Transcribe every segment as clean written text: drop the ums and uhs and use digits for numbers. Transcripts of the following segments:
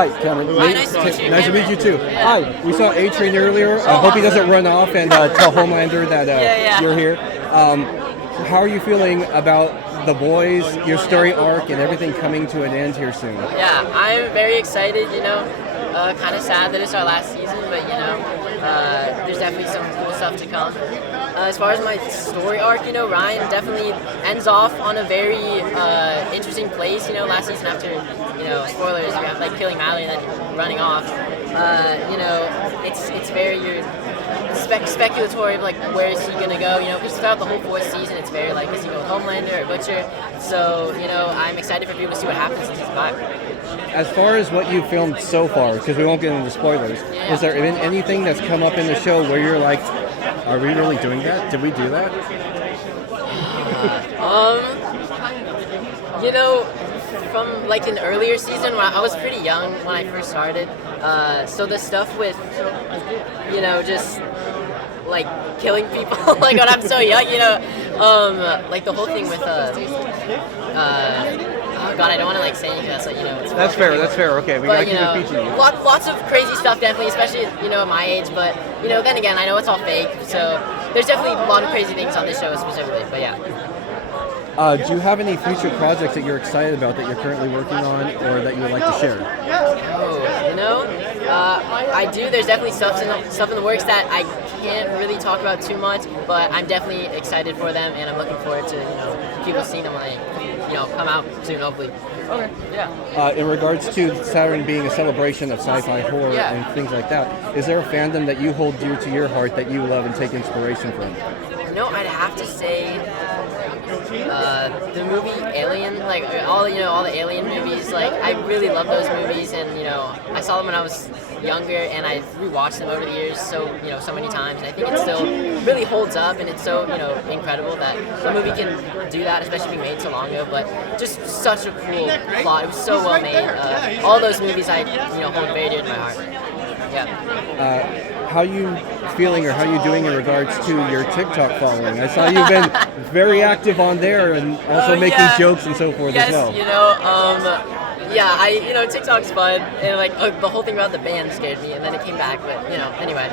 Hi, Cameron. Hi, nice to meet you. Nice to meet you too. Yeah. Hi, we saw A-Train earlier. I hope he doesn't run off and tell Homelander that you're here. How are you feeling about The Boys, your story arc, and everything coming to an end here soon? Yeah, I'm very excited, kind of sad that it's our last season, but, there's definitely some cool stuff to come. As far as my story arc, Ryan definitely ends off on a very interesting place. Last season after, spoilers, you have like killing Mallory and then running off. It's very speculatory of like where is he gonna go. Because throughout the whole fourth season, it's very like is he going with Homelander or Butcher? So I'm excited for people to see what happens in season 5. As far as what you've filmed so far, because we won't get into spoilers, is there been anything that's come up in the show where you're like, are we really doing that? Did we do that? From like an earlier season when I was pretty young when I first started, so the stuff with, just like killing people, like when I'm so young, like the whole thing with, oh god, I don't want to like say anything that's like, it's That's fair, okay, we gotta keep it PG. Lots of crazy stuff definitely, especially, at my age, but, then again, I know it's all fake, so there's definitely a lot of crazy things on this show specifically, but yeah. Do you have any future projects that you're excited about that you're currently working on or that you would like to share? I do. There's definitely stuff in the works that I can't really talk about too much, but I'm definitely excited for them, and I'm looking forward to people seeing them when they come out soon, hopefully. Okay. Yeah. In regards to Saturn being a celebration of sci-fi horror and things like that, is there a fandom that you hold dear to your heart that you love and take inspiration from? I'd have to say the movie Alien, like all the Alien movies. Like I really love those movies, and I saw them when I was younger, and I rewatched them over the years so many times. And I think it still really holds up, and it's so incredible that a movie can do that, especially being made so long ago. But just such a cool plot. It was so well made. All those movies I hold very dear to my heart. Yeah. How you feeling or how you doing in regards to your TikTok following? I saw you've been very active on there and also making jokes and so forth as well. TikTok's fun, and like the whole thing about the band scared me, and then it came back. But anyway,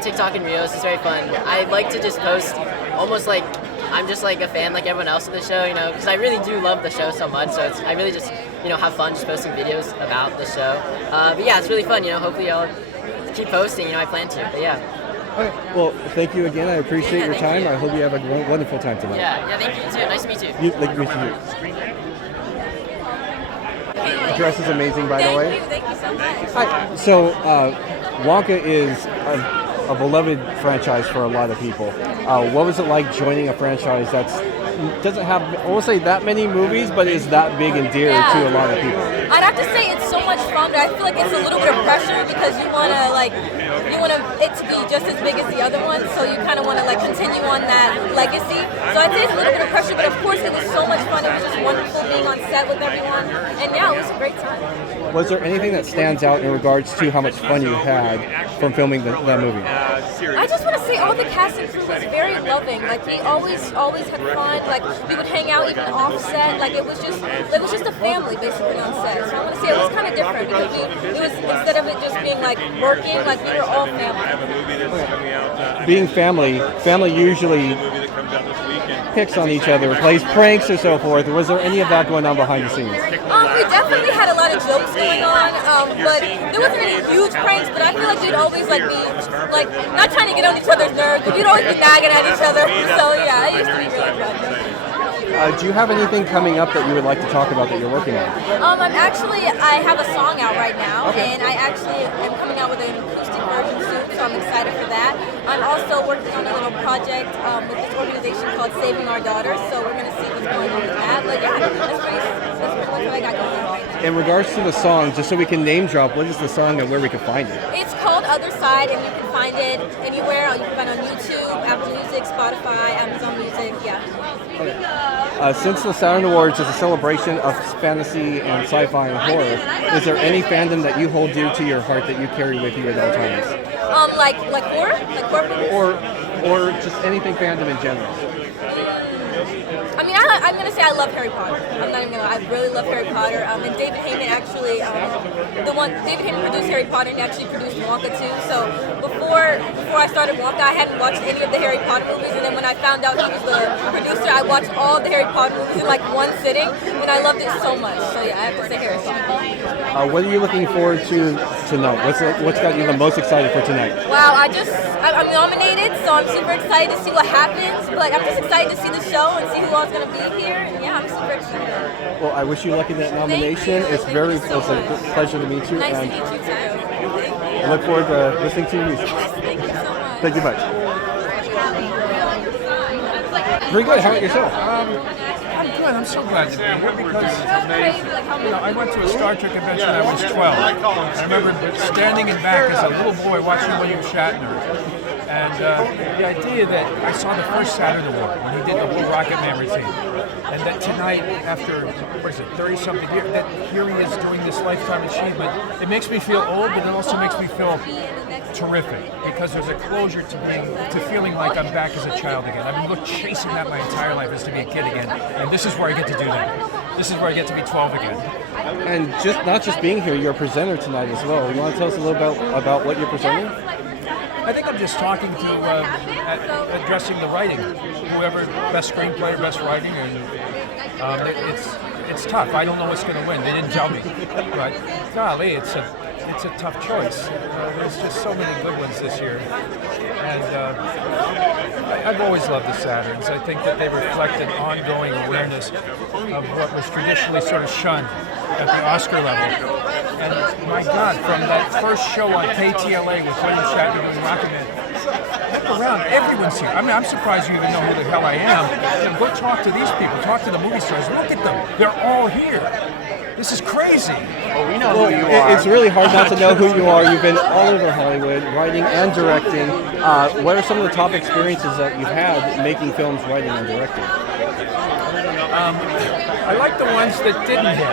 TikTok and Reels is very fun. I like to just post almost like I'm just like a fan like everyone else of the show, because I really do love the show so much. So I really just have fun just posting videos about the show. But yeah, it's really fun. Hopefully I'll keep posting. I plan to. But yeah. Okay. Well, thank you again. I appreciate your time. I hope you have a wonderful time tonight. Yeah, thank you too. Nice to meet you. Nice to meet you. The dress is amazing, by the way. Thank you so much. Hi. So, Wonka is a beloved franchise for a lot of people. What was it like joining a franchise that's doesn't have, I won't say that many movies, but is that big and dear to a lot of people? I'd have to say it's so much fun, but I feel like it's a little bit of pressure because you want it to be just as big as the other one, so you kind of want to continue on that legacy. So I'd say it's a little bit of pressure, but of course it was so much fun. It was just wonderful being on set with everyone, and yeah, it was a great time. Was there anything that stands out in regards to how much fun you had from filming that movie? I just want to say all the cast and crew was very loving. Like we always had fun. Like we would hang out even off set. Like it was just a family basically on set. So I want to say it was kind of different because it was instead of it just being like working, like we were all family. Being family usually picks on each other, plays pranks or so forth. Was there any of that going on behind the scenes? We definitely had a lot of jokes going on, but there wasn't any huge pranks. But I feel like we'd always be not trying to get on each other's nerves, but we'd always be nagging at each other. So yeah, it used to be really fun. Do you have anything coming up that you would like to talk about that you're working on? I have a song out right now, and I actually am coming out with an acoustic version soon, so I'm excited for that. I'm also working on a little project with this organization called Saving Our Daughters, so we're going to see what's going on with that. But yeah, that's pretty much what I got going on right now. In regards to the song, just so we can name drop, what is the song and where we can find it? It's called Other Side, and you can find it anywhere. You can find it on YouTube, Apple Music, Spotify, Amazon Music, yeah. Okay. Since the Saturn Awards is a celebration of fantasy and sci-fi and horror, is there any fandom that you hold dear to your heart that you carry with you at all times? Like horror? Like horror movies? Or just anything fandom in general? I mean, I I'm gonna say I love Harry Potter. I'm not even gonna lie, I really love Harry Potter. And David Heyman actually, David Heyman produced Harry Potter and he actually produced Wonka too. So before I started Wonka, I hadn't watched any of the Harry Potter movies, and then when I found out he was the producer, I watched all the Harry Potter movies in like one sitting, and I loved it so much. So yeah, I have to say Harry Potter. What are you looking forward to tonight? What's got you the most excited for tonight? Wow, I'm nominated, so I'm super excited to see what happens. But I'm just excited to see the show and see who all's gonna be here. And yeah, I'm super excited. Well, I wish you luck in that nomination. It's Thank you so a much. pleasure to meet you. Nice to and meet you too. Thank you. I look forward to listening to your music. Yes, thank you so much. Thank you much. Very good. How about yourself? I'm good. I'm so glad to be here because I went to a Star Trek convention when I was 12. I remember standing in back as a little boy watching William Shatner. And the idea that I saw the first Saturn award when he did the whole Rocket Man routine. And that tonight, after, 30-something years, that here he is doing this lifetime achievement. It makes me feel old, but it also makes me feel terrific because there's a closure to feeling like I'm back as a child again. I've been chasing that my entire life, is to be a kid again, and this is where I get to do that. This is where I get to be 12 again. And not just being here, you're a presenter tonight as well. You want to tell us a little about what you're presenting? I think I'm just talking to addressing the writing. Whoever best screenplay or best writing, and it's tough. I don't know what's going to win. They didn't tell me, but golly, it's a tough choice. There's just so many good ones this year, and I've always loved the Saturns. I think that they reflect an ongoing awareness of what was traditionally sort of shunned at the Oscar level. And my God, from that first show on KTLA with William Shatner doing Rocket Man, look around, everyone's here. I mean, I'm surprised you even know who the hell I am. Go talk to these people, talk to the movie stars. Look at them, they're all here. This is crazy. Well, we know who you are. It's really hard not to know who you are. You've been all over Hollywood, writing and directing. What are some of the top experiences that you've had making films, writing, and directing? I like the ones that didn't hit.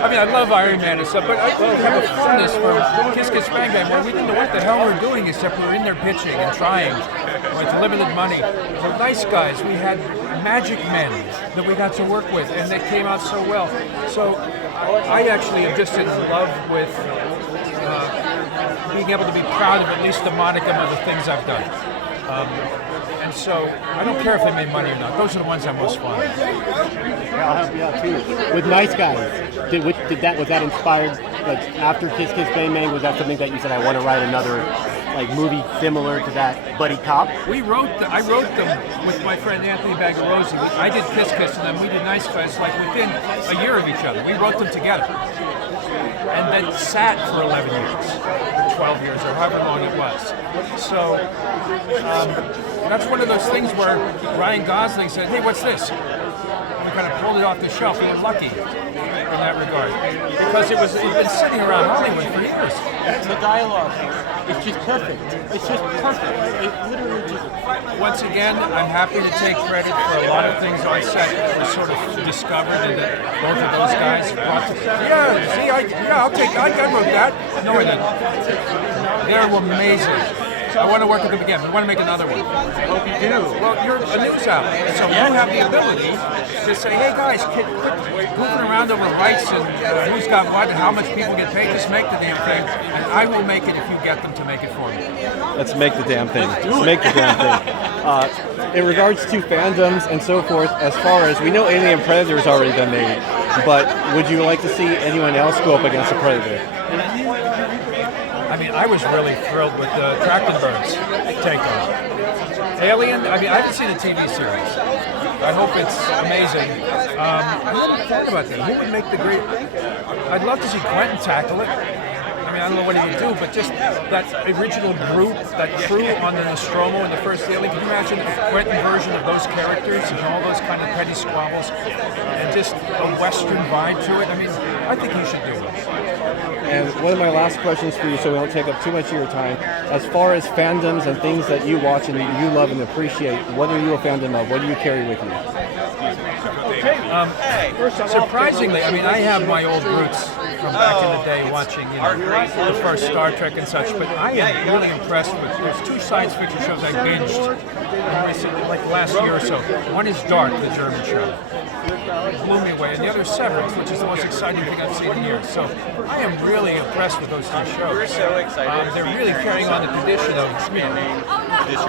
I mean, I love Iron Man and stuff, but I have a fondness for Kiss Kiss Bang Bang, where we didn't know what the hell we were doing except we were in there pitching and trying with limited money. We're nice guys. We had magic men that we got to work with, and they came out so well. So I actually am just in love with being able to be proud of at least the modicum of the things I've done. And so I don't care if they made money or not. Those are the ones I'm most fond of. Yeah, I'll help you out too. With Nice Guys, was that inspired, like after Kiss Kiss Bang Bang, was that something that you said, I want to write another like movie similar to that buddy cop? I wrote them with my friend Anthony Bagarozzi. I did Kiss Kiss and then we did Nice Guys like within a year of each other. We wrote them together. And then sat for 11 years, 12 years, or however long it was. So that's one of those things where Ryan Gosling said, hey, what's this? And we kind of pulled it off the shelf. We were lucky in that regard. Because it'd been sitting around Hollywood for years. The dialogue, it's just perfect. It's just perfect. It literally just... Once again, I'm happy to take credit for a lot of things on set that were sort of discovered and that both of those guys brought to... I wrote that. No, I didn't. They're amazing. I want to work with them again. We want to make another one. I hope you do. Well, you're a news outlet, so you have the ability to say, hey guys, quit goofing around over rights and who's got what and how much people get paid. Just make the damn thing, and I will make it if you get them to make it for me. Let's make the damn thing. Let's make the damn thing. In regards to fandoms and so forth, as far as we know, Alien Predator has already been made, but would you like to see anyone else go up against a Predator? I mean, I was really thrilled with the Trachtenberg's takeover. Alien, I haven't seen the TV series. I hope it's amazing. I hadn't thought about that. Who would make the great... I'd love to see Quentin tackle it. I mean, I don't know what he would do, but just that original group, that crew on the Nostromo in the first Alien, can you imagine a Quentin version of those characters and all those kind of petty squabbles and just a Western vibe to it? I mean, I think he should do it. And one of my last questions for you, so we don't take up too much of your time, as far as fandoms and things that you watch and you love and appreciate, what are you a fandom of? What do you carry with you? Surprisingly, I mean, I have my old roots from back in the day watching the first Star Trek and such, but I am really impressed with, there's 2 science fiction shows I binged recently, like last year or so. One is Dark, the German show. It blew me away, and the other is Severance, which is the most exciting thing I've seen in years. So I am really impressed with those 2 shows. We're so excited. They're really carrying on the tradition of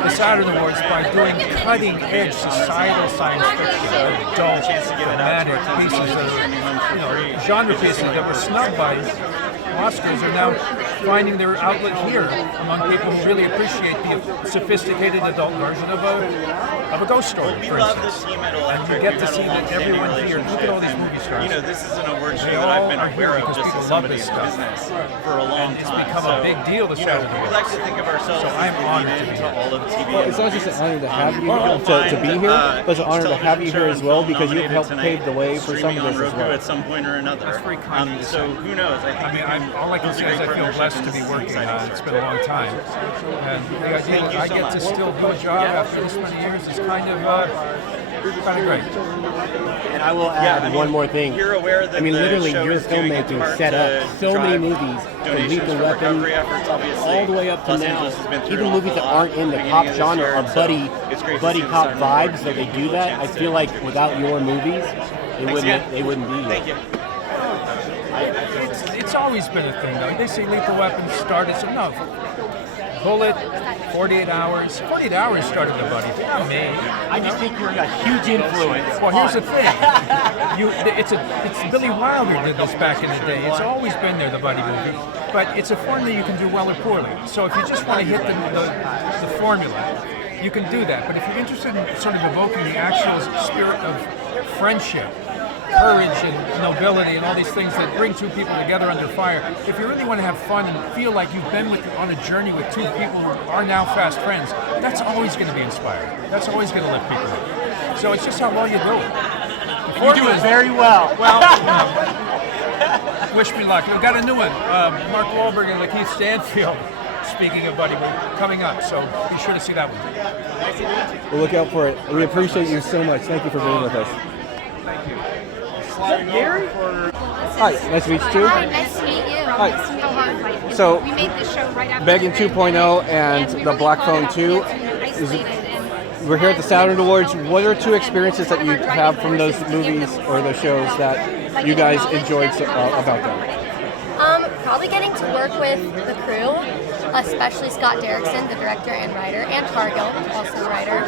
the Saturn Awards by doing cutting-edge societal science fiction, adult, dramatic pieces of, genre pieces that were snubbed by Oscars are now finding their outlet here among people who really appreciate the sophisticated adult version of a ghost story, for instance. And you get to see that everyone here, look at all these movie stars. This is an award show They that all I've been are here aware of because just people as love somebody this in stuff. business for a long It's time. become a big deal, the Saturday We like to think of ourselves So I'm honored to be into here. all of TV. Well, it's not just an honor to have you to be here, but it's an honor to have you here as well because you've helped pave the way for some of this as well. At some point or another. That's very kind of you to So say. who knows? I think All I can say is I feel blessed to be working on it. It's been a long time. And the idea that I get to still do a job after this many years is kind of great. And I will add one more thing. You're aware that I mean, the literally, show your is doing its filmmaking part set to up so many drive movies from donations Lethal for Weapon recovery efforts, obviously. all the way up to Los now. Angeles has been through Even an movies awful that lot aren't in the beginning cop of this genre year, are so buddy it's great to buddy see the cop Saturn vibes Awards that they give do people a that. I chance feel to- like without your movies, they wouldn't be Thank here. you. It's always been a thing, though. They say Lethal Weapon started, so no. Bullet, 48 hours. 48 hours started the buddy thing, not me. I just think you're a huge influence. Well, here's the thing. It's Billy Wilder did this back in the day. It's always been there, the buddy movie. But it's a formula you can do well or poorly. So if you just want to hit the formula, you can do that. But if you're interested in sort of evoking the actual spirit of friendship, courage and nobility and all these things that bring 2 people together under fire, if you really want to have fun and feel like you've been on a journey with 2 people who are now fast friends, that's always going to be inspiring. That's always going to lift people up. So it's just how well you do it. You do it very well. Well, wish me luck. We've got a new one. Mark Wahlberg and Lakeith Stanfield, speaking of buddy, coming up. So be sure to see that one. We'll look out for it. We appreciate you so much. Thank you for being with us. Hi, nice to meet you too. Hi, nice to meet you. Hi. Nice to meet you. So, we made this show right after Megan the 2.0 and we the really Black thought Phone about 2. cancer and isolated and We're here at the Saturn Awards. What are 2 experiences that you have from those movies or those shows that you guys enjoyed about them? Probably getting to work with the crew, especially Scott Derrickson, the director and writer, and Cargill, also the writer.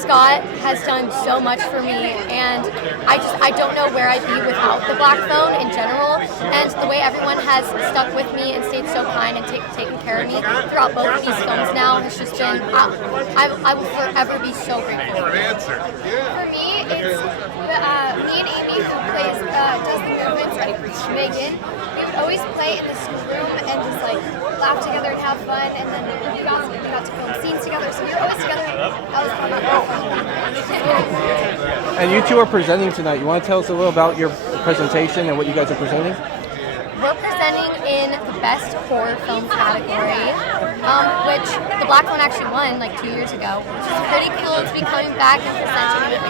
Scott has done so much for me, and I don't know where I'd be without the Black Phone in general. And the way everyone has stuck with me and stayed so kind and taken care of me throughout both of these films now has just been, I will forever be so grateful. For me, it's me and Amy, who plays does the movements, like Megan. We would always play in this room and just like laugh together and have fun, and then we got to film scenes together, so we were always together. That was fun. And you 2 are presenting tonight. You want to tell us a little about your presentation and what you guys are presenting? We're presenting in the best horror film category, which the Black Phone actually won like 2 years ago, which is pretty cool to be coming back and presenting it.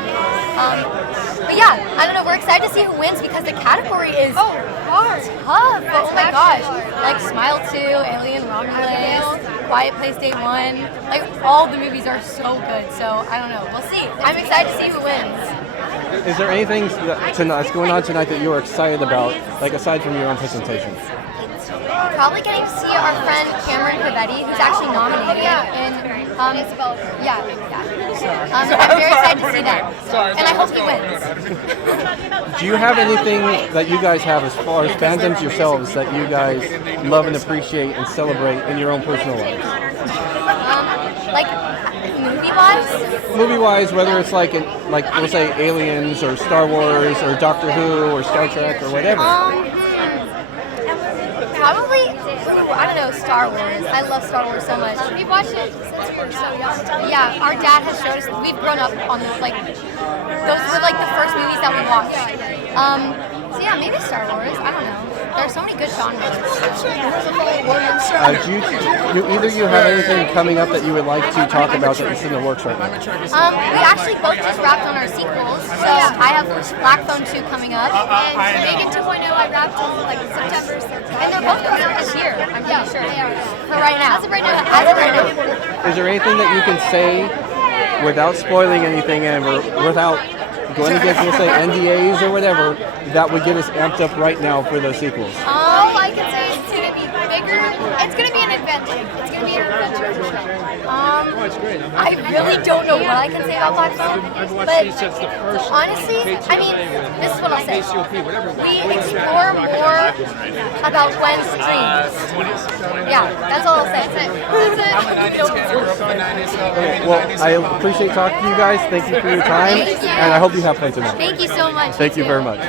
But yeah, I don't know, we're excited to see who wins because the category is hard. Tough. Oh my gosh. Like Smile 2, Alien Romulus, Quiet Place Day 1, like all the movies are so good, so I don't know, we'll see. I'm excited to see who wins. Is there anything that's going on tonight that you're excited about, like aside from your own presentation? Probably getting to see our friend Cameron Pavetti, who's actually nominated in yeah. I'm very excited to see that. And I hope he wins. Do you have anything that you guys have as far as fandoms yourselves that you guys love and appreciate and celebrate in your own personal lives? Like movie-wise? Movie-wise, whether it's like let's say Aliens or Star Wars or Doctor Who or Star Trek or whatever. Probably, I don't know, Star Wars. I love Star Wars so much. We've watched it since we were so young. Yeah, our dad has showed us. We've grown up on those, like, those were like the first movies that we watched. So yeah, maybe Star Wars. I don't know. There's so many good genres. Do either of you have anything coming up that you would like to talk about that's in the works right now? We actually both just wrapped on our sequels. So I have have Black Phone 2 coming up, and Vegan 2.0 I wrapped in like September, and they're both coming out this year. I'm pretty sure. For right now. As of right now. As of right now. Is there anything that you can say without spoiling anything and without going against, we'll say, NDAs or whatever, that would get us amped up right now for those sequels? All I can say is it's going to be bigger. It's going to be an adventure. It's going to be an adventure for sure. I really don't know what I can say about Black Phone, but honestly, I mean, this is what I'll say. We explore more about Gwen's dreams. Yeah, that's all I'll say. That's it. Okay, well, I appreciate talking to you guys. Thank you for your time, Thank you. and I hope you have fun tonight. Thank you so much. Thank you too. very much.